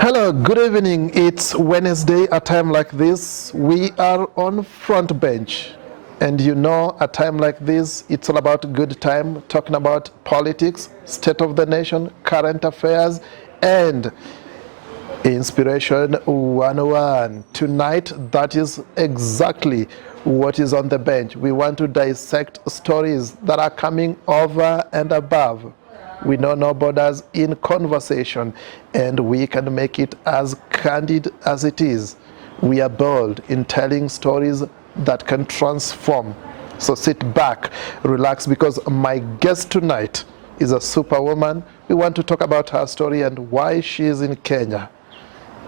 Hello, good evening. It's Wednesday, a time like this. We are on front bench. And you know, a time like this, it's all about good time, talking about politics, state of the nation, current affairs, and Inspiration 101. Tonight, that is exactly what is on the bench. We want to dissect stories that are coming over and above. We know no borders in conversation, and we can make it as candid as it is. We are bold in telling stories that can transform. So sit back, relax, because my guest tonight is a superwoman. We want to talk about her story and why she is in Kenya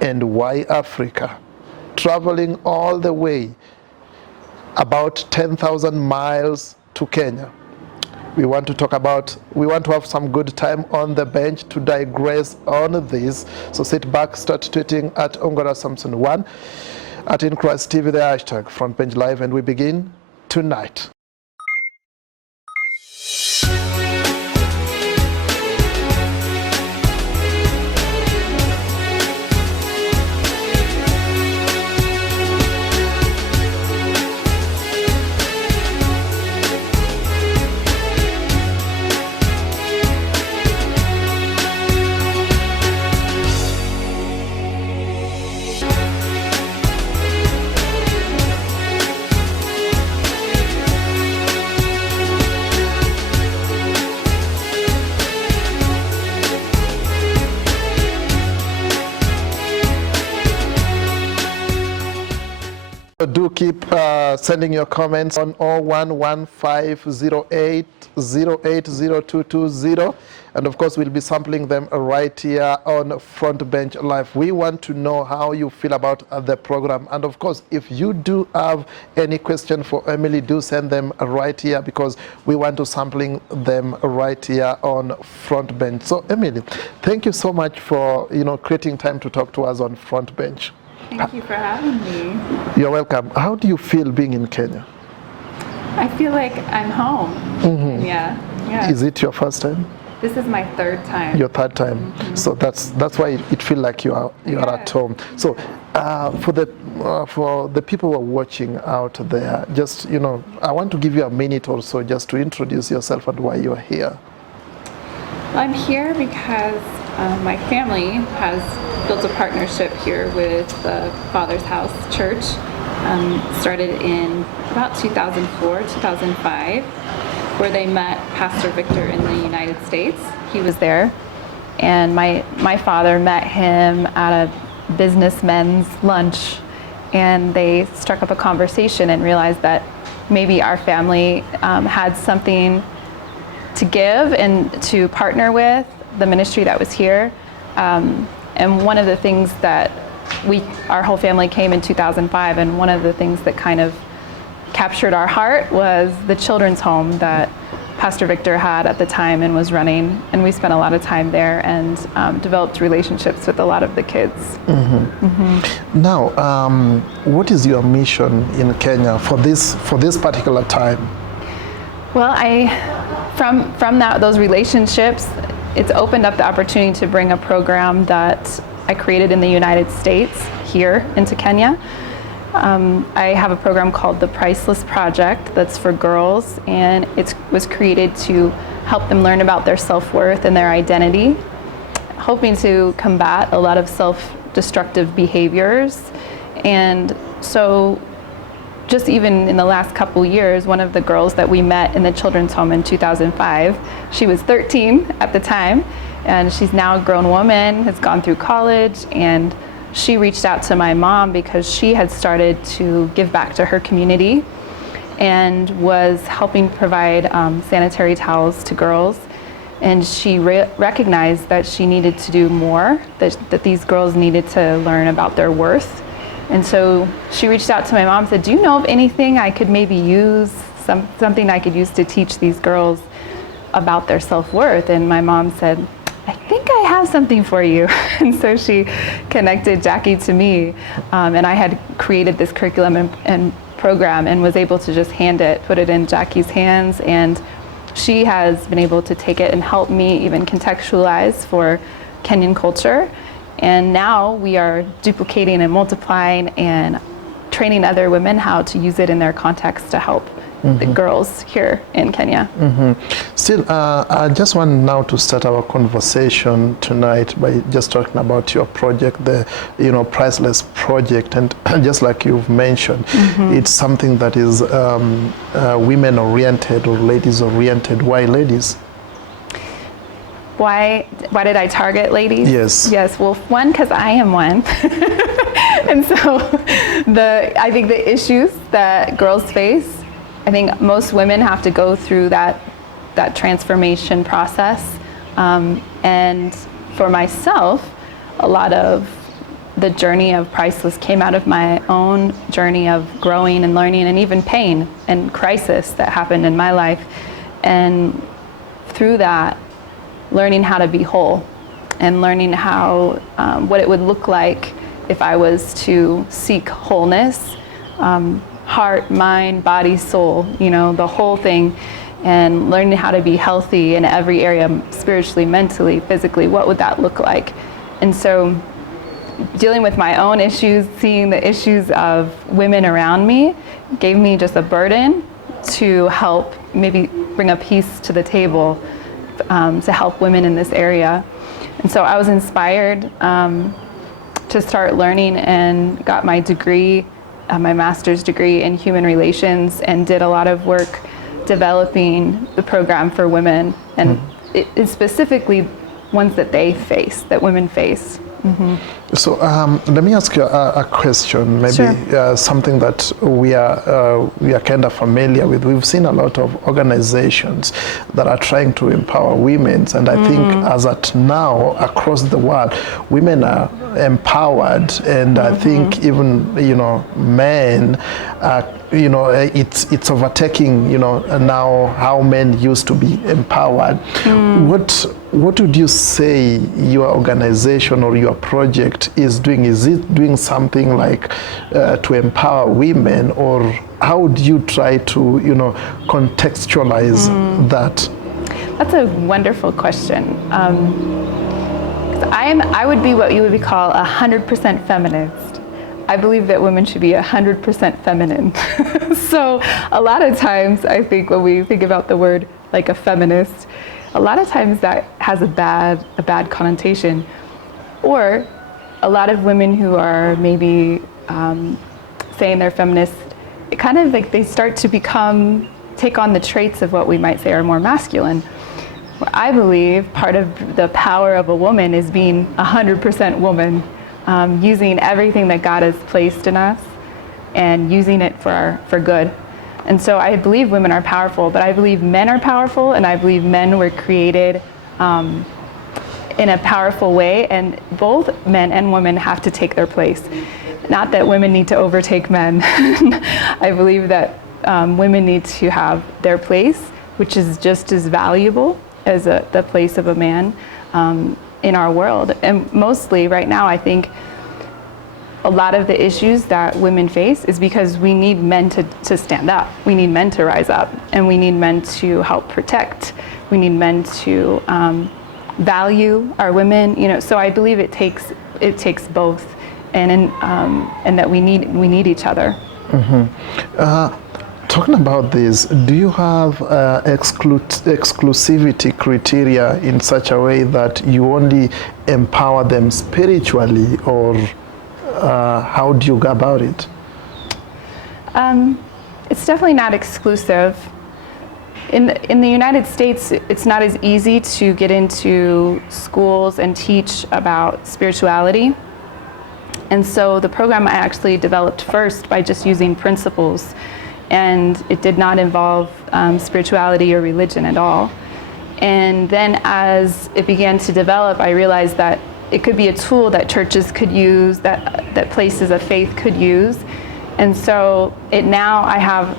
and why Africa, traveling all the way about 10,000 miles to Kenya. We want to have some good time on the bench to digress on this. So sit back, start tweeting at Ongora Samson 1, at In Christ TV, the hashtag Front Bench Live, and we begin tonight. Do keep sending your comments on 011508080220, and of course we'll be sampling them right here on Front Bench Live. We want to know how you feel about the program, and of course if you do have any question for Emily, do send them right here, because we want to sampling them right here on Front Bench. So Emily, thank you so much for creating time to talk to us on Front Bench. Thank you for having me. You're welcome. How do you feel being in Kenya? I feel like I'm home. Mm-hmm. Yeah. Is it your first time? This is my third time. Your third time. Mm-hmm. So that's why it feels like you are at home. So for the people who are watching out there, just I want to give you a minute or so just to introduce yourself and why you're here. I'm here because my family has built a partnership here with the Father's House Church. Started in about 2004, 2005, where they met Pastor Victor in the United States. He was there, and my father met him at a businessmen's lunch, and they struck up a conversation and realized that maybe our family had something to give and to partner with the ministry that was here. And one of the things that our whole family came in 2005, and one of the things that kind of captured our heart was the children's home that Pastor Victor had at the time and was running. And we spent a lot of time there and developed relationships with a lot of the kids. Mm-hmm. Mm-hmm. Now, what is your mission in Kenya for this particular time? Well, from those relationships, it's opened up the opportunity to bring a program that I created in the United States here into Kenya. I have a program called the Priceless Project that's for girls, and it was created to help them learn about their self-worth and their identity, hoping to combat a lot of self-destructive behaviors. And so just even in the last couple years, one of the girls that we met in the children's home in 2005, she was 13 at the time, and she's now a grown woman, has gone through college, and she reached out to my mom because she had started to give back to her community and was helping provide sanitary towels to girls. And she recognized that she needed to do more, that these girls needed to learn about their worth. And so she reached out to my mom and said, do you know of anything I could maybe use, something I could use to teach these girls about their self-worth? And my mom said, I think I have something for you. And so she connected Jackie to me. And I had created this curriculum and program and was able to just put it in Jackie's hands. And she has been able to take it and help me even contextualize for Kenyan culture. And now we are duplicating and multiplying and training other women how to use it in their context to help the girls here in Kenya. Still, I just want now to start our conversation tonight by just talking about your project, the Priceless Project, and just like you've mentioned, it's something that is women-oriented or ladies-oriented. Why ladies? Why did I target ladies? Yes. Well, one, because I am one. And so I think the issues that girls face, I think most women have to go through that transformation process. And for myself, a lot of the journey of Priceless came out of my own journey of growing and learning, and even pain and crisis that happened in my life. And through that, learning how to be whole and learning how, what it would look like if I was to seek wholeness, heart, mind, body, soul, the whole thing, and learning how to be healthy in every area, spiritually, mentally, physically. What would that look like? And so dealing with my own issues, seeing the issues of women around me, gave me just a burden to help maybe bring a piece to the table to help women in this area. And so I was inspired to start learning and got my degree, my master's degree in human relations, and did a lot of work developing the program for women, and it specifically ones that women face. So let me ask you a question, maybe Sure. Something that we are kind of familiar with. We've seen a lot of organizations that are trying to empower women, and I think as at now across the world, women are empowered, and I think even men are, it's overtaking now how men used to be empowered. What would you say your organization or your project is doing? Is it doing something like to empower women, or how do you try to contextualize that? That's a wonderful question. I would be what you would call 100% feminist. I believe that women should be 100% feminine. So a lot of times I think when we think about the word like a feminist, a lot of times that has a bad connotation. Or a lot of women who are maybe saying they're feminist, it kind of like they start to take on the traits of what we might say are more masculine. I believe part of the power of a woman is being 100% woman, using everything that God has placed in us and using it for good. And so I believe women are powerful, but I believe men are powerful, and I believe men were created in a powerful way, and both men and women have to take their place. Not that women need to overtake men. I believe that women need to have their place, which is just as valuable as the place of a man in our world. And mostly right now, I think a lot of the issues that women face is because we need men to stand up. We need men to rise up, and we need men to help protect. We need men to value our women. So I believe it takes both, and that we need each other. Talking about this, do you have exclusivity criteria in such a way that you only empower them spiritually, or how do you go about it? It's definitely not exclusive. In the United States, it's not as easy to get into schools and teach about spirituality. And so the program I actually developed first by just using principles, and it did not involve spirituality or religion at all. And then as it began to develop, I realized that it could be a tool that churches could use, that places of faith could use. And so now I have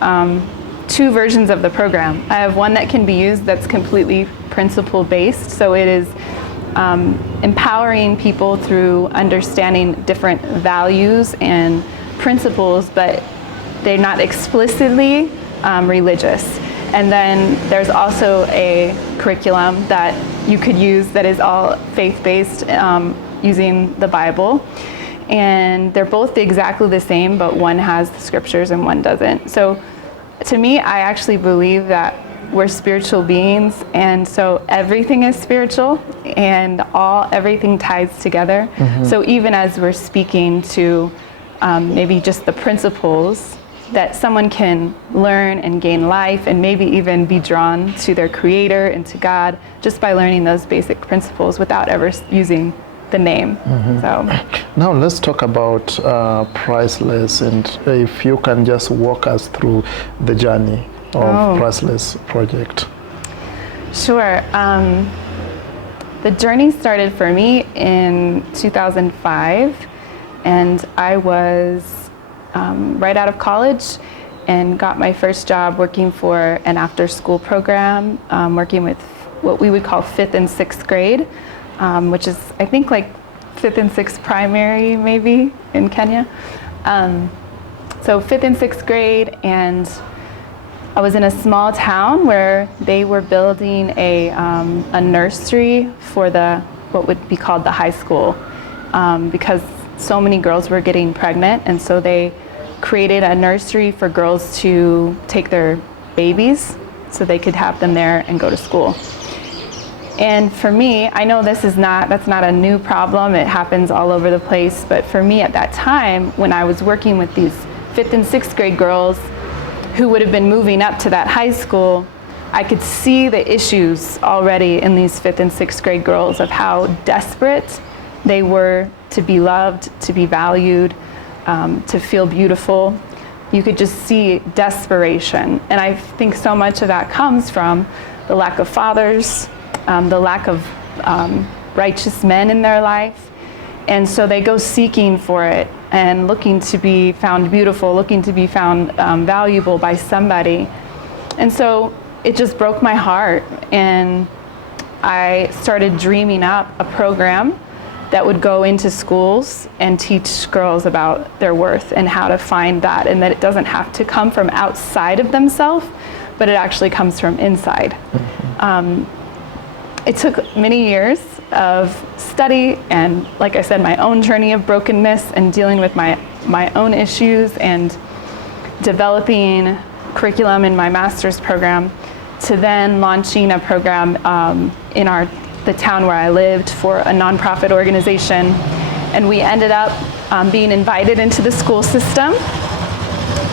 two versions of the program. I have one that can be used that's completely principle based. So it is empowering people through understanding different values and principles, but they're not explicitly religious. And then there's also a curriculum that you could use that is all faith-based, using the Bible. And they're both exactly the same, but one has the scriptures and one doesn't. So to me, I actually believe that we're spiritual beings, and so everything is spiritual, and everything ties together. So even as we're speaking to maybe just the principles that someone can learn and gain life, and maybe even be drawn to their Creator and to God just by learning those basic principles without ever using the name. So now let's talk about Priceless, and if you can just walk us through the journey of Priceless Project. Sure. The journey started for me in 2005, and I was right out of college and got my first job working for an after-school program, working with what we would call 5th and 6th grade, which is, I think, like 5th and 6th primary, maybe, in Kenya. So 5th and 6th grade, and I was in a small town where they were building a nursery for what would be called the high school, because so many girls were getting pregnant, and so they created a nursery for girls to take their babies so they could have them there and go to school. And for me, I know that's not a new problem, it happens all over the place, but for me at that time, when I was working with these 5th and 6th grade girls who would have been moving up to that high school, I could see the issues already in these 5th and 6th grade girls of how desperate they were to be loved, to be valued, to feel beautiful. You could just see desperation. And I think so much of that comes from the lack of fathers, the lack of righteous men in their life. And so they go seeking for it and looking to be found beautiful, looking to be found valuable by somebody. And so it just broke my heart. And I started dreaming up a program that would go into schools and teach girls about their worth and how to find that, and that it doesn't have to come from outside of themselves, but it actually comes from inside. It took many years of study and, like I said, my own journey of brokenness and dealing with my own issues and developing curriculum in my master's program, to then launching a program in the town where I lived for a nonprofit organization. And we ended up being invited into the school system,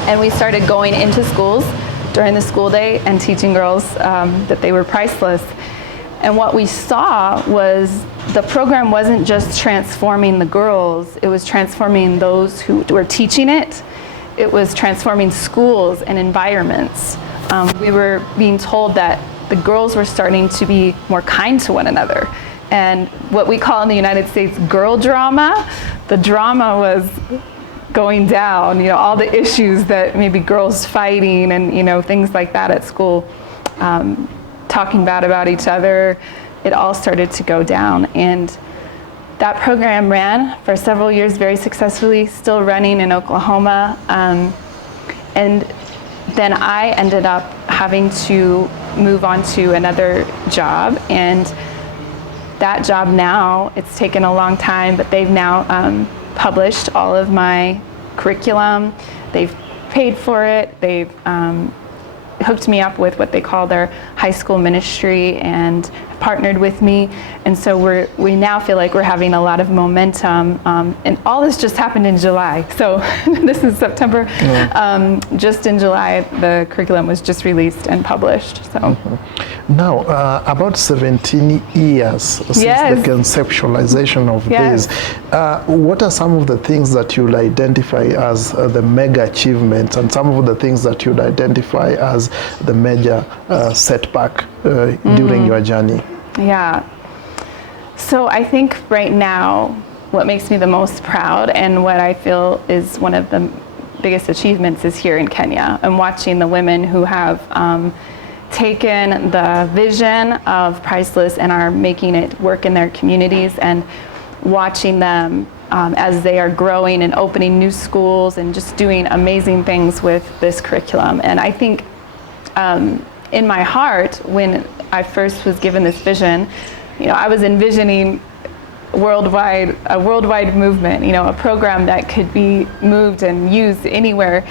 and we started going into schools during the school day and teaching girls that they were priceless. And what we saw was the program wasn't just transforming the girls, it was transforming those who were teaching it. It was transforming schools and environments. We were being told that the girls were starting to be more kind to one another. And what we call in the United States girl drama, the drama was going down, all the issues that maybe girls fighting and, things like that at school, talking bad about each other, it all started to go down. And that program ran for several years very successfully, still running in Oklahoma. And then I ended up having to move on to another job, and that job now, it's taken a long time, but they've now published all of my curriculum. They've paid for it. They've hooked me up with what they call their high school ministry and partnered with me. And so we now feel like we're having a lot of momentum. And all this just happened in July. So this is September. Yeah. Just in July, the curriculum was just released and published. So. Now, about 17 years since the conceptualization of this, what are some of the things that you'll identify as the mega achievements, and some of the things that you'd identify as the major setback during your journey? Yeah. So I think right now, what makes me the most proud and what I feel is one of the biggest achievements is here in Kenya. I'm watching the women who have taken the vision of Priceless and are making it work in their communities, and watching them as they are growing and opening new schools and just doing amazing things with this curriculum. And I think in my heart, when I first was given this vision, I was envisioning a worldwide movement, a program that could be moved and used anywhere.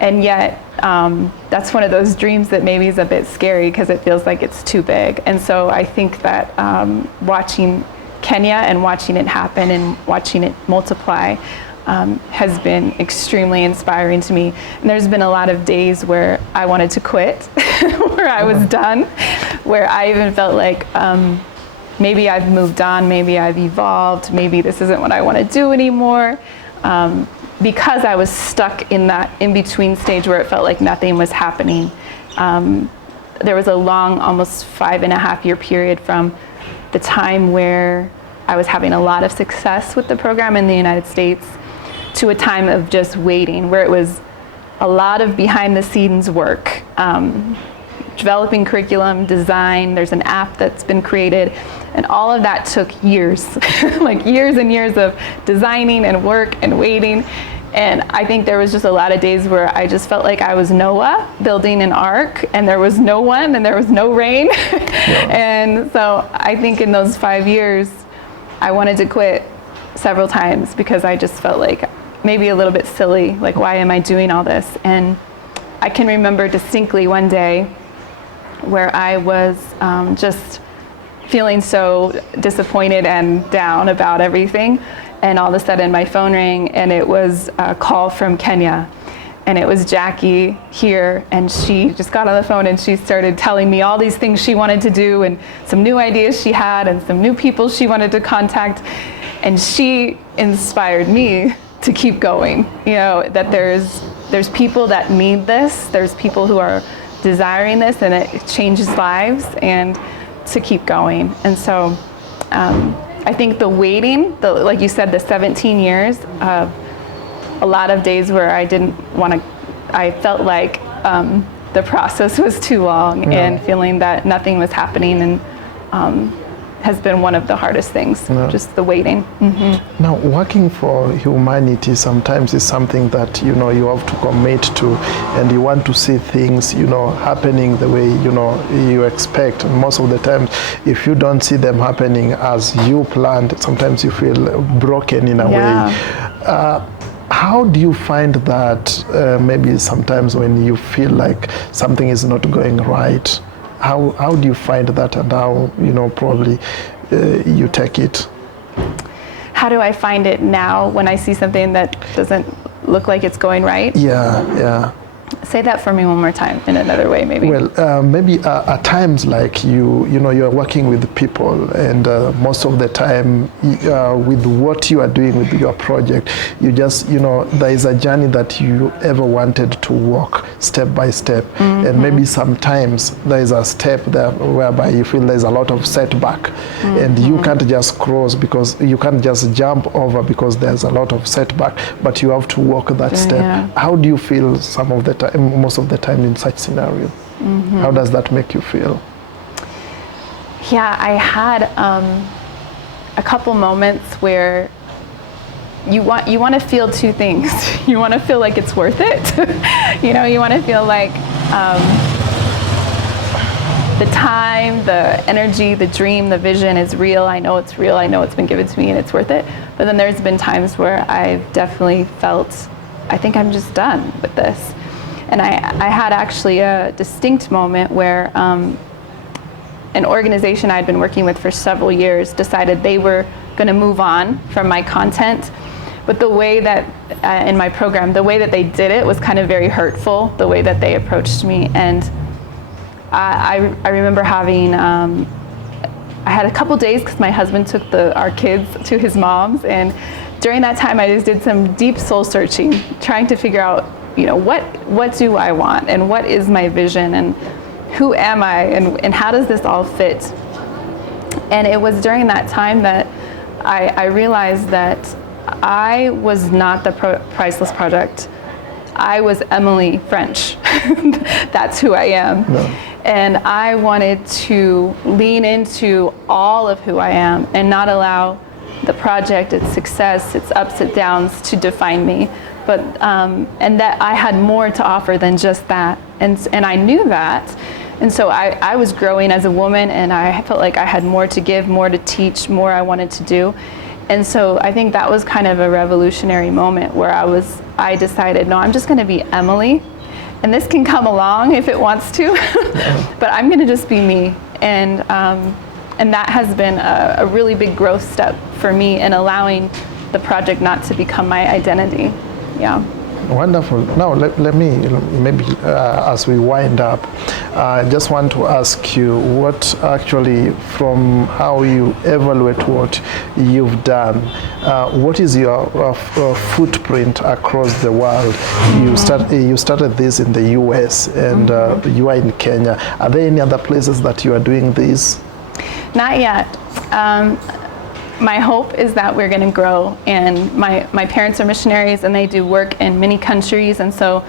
And yet, that's one of those dreams that maybe is a bit scary because it feels like it's too big. And so I think that watching Kenya and watching it happen and watching it multiply has been extremely inspiring to me. And there's been a lot of days where I wanted to quit, where I was done, where I even felt like maybe I've moved on, maybe I've evolved, maybe this isn't what I want to do anymore. Because I was stuck in that in-between stage where it felt like nothing was happening. There was a long, almost 5.5-year period from the time where I was having a lot of success with the program in the United States to a time of just waiting, where it was a lot of behind-the-scenes work, developing curriculum, design, there's an app that's been created, and all of that took years, like years and years of designing and work and waiting. And I think there was just a lot of days where I just felt like I was Noah building an ark, and there was no one and there was no rain. Yeah. And so I think in those 5 years, I wanted to quit several times because I just felt like maybe a little bit silly, like why am I doing all this? And I can remember distinctly one day where I was just feeling so disappointed and down about everything. And all of a sudden my phone rang, and it was a call from Kenya. And it was Jackie here, and she just got on the phone and she started telling me all these things she wanted to do and some new ideas she had and some new people she wanted to contact. And she inspired me to keep going, that there's people that need this, there's people who are desiring this, and it changes lives, and to keep going. And so I think the waiting, like you said, the 17 years of a lot of days where I didn't want to, I felt like the process was too long, and feeling that nothing was happening, and has been one of the hardest things, just the waiting. Mm-hmm. Now, working for humanity sometimes is something that, you have to commit to, and you want to see things, happening the way, you expect. And most of the time, if you don't see them happening as you planned, sometimes you feel broken in a way. How do you find that maybe sometimes when you feel like something is not going right? How do you find that, and how, probably you take it? How do I find it now when I see something that doesn't look like it's going right? Yeah. Say that for me one more time in another way, maybe. Well, maybe at times like you're working with people, and most of the time with what you are doing with your project, you just, there is a journey that you ever wanted to walk step by step. Mm-hmm. And maybe sometimes there is a step there whereby you feel there's a lot of setback. Mm-hmm. And you can't just cross, because you can't just jump over because there's a lot of setback, but you have to walk that step. Yeah. How do you feel most of the time in such scenarios? Mm-hmm. How does that make you feel? Yeah, I had a couple moments where you want to feel two things. You want to feel like it's worth it. You want to feel like the time, the energy, the dream, the vision is real. I know it's real. I know it's been given to me and it's worth it. But then there's been times where I've definitely felt, I think I'm just done with this. And I had actually a distinct moment where an organization I'd been working with for several years decided they were going to move on from my content. But the way that, in my program, the way that they did it was kind of very hurtful, the way that they approached me. And I remember having, I had a couple days because my husband took our kids to his mom's. And during that time, I just did some deep soul searching, trying to figure out, what do I want, and what is my vision, and who am I, and how does this all fit? And it was during that time that I realized that I was not the Priceless Project. I was Emily French. That's who I am. No. And I wanted to lean into all of who I am and not allow the project, its success, its ups and downs to define me. But and that I had more to offer than just that, and I knew that, And so I was growing as a woman, and I felt like I had more to give, more to teach, more I wanted to do. And so I think that was kind of a revolutionary moment where I decided, no, I'm just going to be Emily, and this can come along if it wants to, but I'm going to just be me. And that has been a really big growth step for me in allowing the project not to become my identity. Yeah. Wonderful. Now, let me, maybe as we wind up, I just want to ask you what actually, from how you evaluate what you've done, what is your footprint across the world? You started this in the US, and you are in Kenya. Are there any other places that you are doing this? Not yet. My hope is that we're going to grow, and my parents are missionaries, and they do work in many countries, and so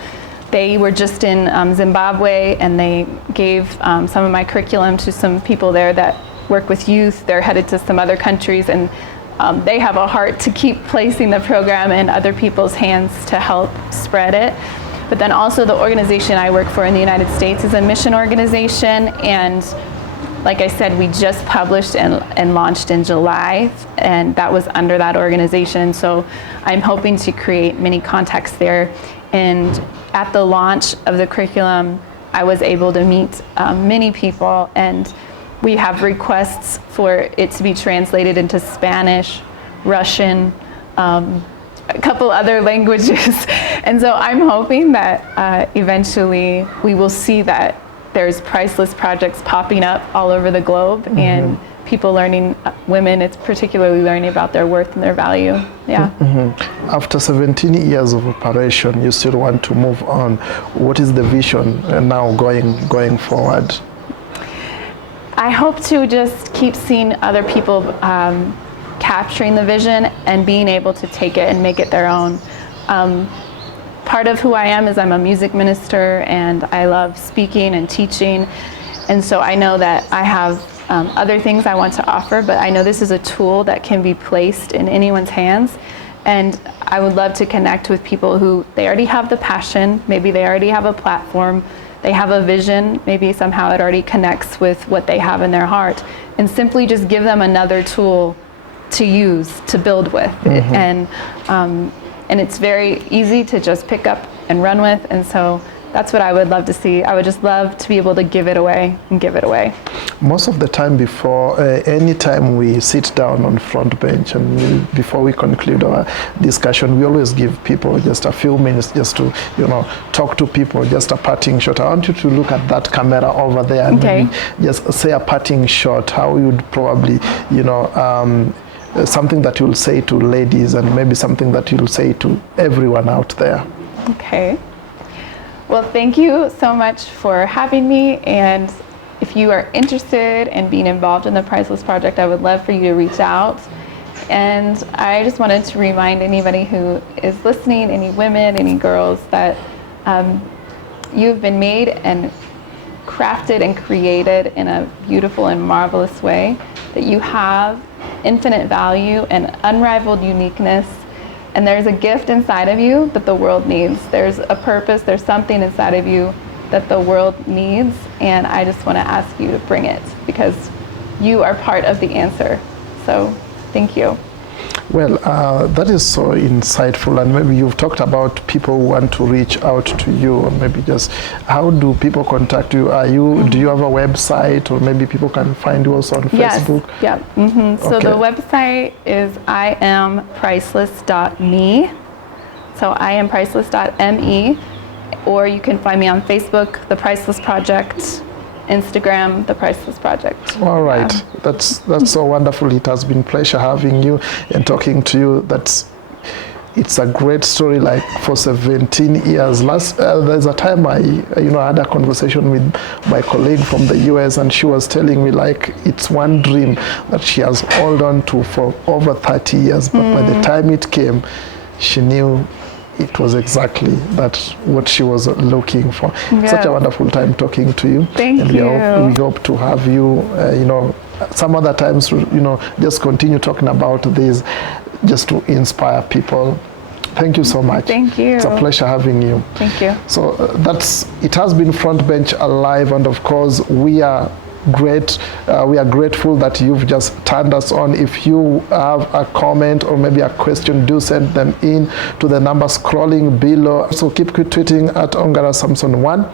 they were just in Zimbabwe, and they gave some of my curriculum to some people there that work with youth. They're headed to some other countries, and they have a heart to keep placing the program in other people's hands to help spread it. But then also the organization I work for in the United States is a mission organization, and like I said, we just published and launched in July, and that was under that organization. So I'm hoping to create many contacts there. And at the launch of the curriculum, I was able to meet many people, and we have requests for it to be translated into Spanish, Russian, a couple other languages. And so I'm hoping that eventually we will see that there's priceless projects popping up all over the globe, and people learning, women, it's particularly learning about their worth and their value. Yeah. After 17 years of operation, you still want to move on. What is the vision now going forward? I hope to just keep seeing other people capturing the vision and being able to take it and make it their own. Part of who I am is I'm a music minister, and I love speaking and teaching, and so I know that I have other things I want to offer, but I know this is a tool that can be placed in anyone's hands, and I would love to connect with people who they already have the passion, maybe they already have a platform, they have a vision, maybe somehow it already connects with what they have in their heart, and simply just give them another tool to use, to build with. And it's very easy to just pick up and run with, and so that's what I would love to see. I would just love to be able to give it away and give it away. Most of the time before, any time we sit down on front bench and before we conclude our discussion, we always give people just a few minutes just to, talk to people, just a parting shot. I want you to look at that camera over there and maybe just say a parting shot, how you would probably, something that you'll say to ladies, and maybe something that you'll say to everyone out there. Okay. Well, thank you so much for having me, and if you are interested in being involved in the Priceless Project, I would love for you to reach out. And I just wanted to remind anybody who is listening, any women, any girls, that you've been made and crafted and created in a beautiful and marvelous way, that you have infinite value and unrivaled uniqueness, and there's a gift inside of you that the world needs. There's a purpose, there's something inside of you that the world needs, and I just want to ask you to bring it, because you are part of the answer. So thank you. Well, that is so insightful, and maybe you've talked about people who want to reach out to you, or maybe just how do people contact you? Do you have a website, or maybe people can find you also on Facebook? Yes, yeah. So the website is iampriceless.me. So iampriceless.me, or you can find me on Facebook, The Priceless Project, Instagram, The Priceless Project. All right, that's so wonderful. It has been a pleasure having you and talking to you. It's a great story. Like for 17 years, there's a time I had a conversation with my colleague from the US, and she was telling me like it's one dream that she has held on to for over 30 years, but by the time it came, she knew it was exactly what she was looking for. Yes. Such a wonderful time talking to you. Thank you. We hope to have you, some other times, just continue talking about this, just to inspire people Thank you so much. Thank you. It's a pleasure having you. Thank you. So it has been Front Bench Alive, and of course we are grateful that you've just turned us on. If you have a comment or maybe a question, do send them in to the number scrolling below. So keep tweeting at Ongara Samson 1.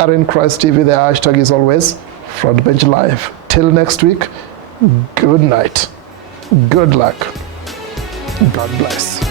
RN Christ TV, the hashtag is always Front Bench Live. Till next week, good night, good luck, God bless.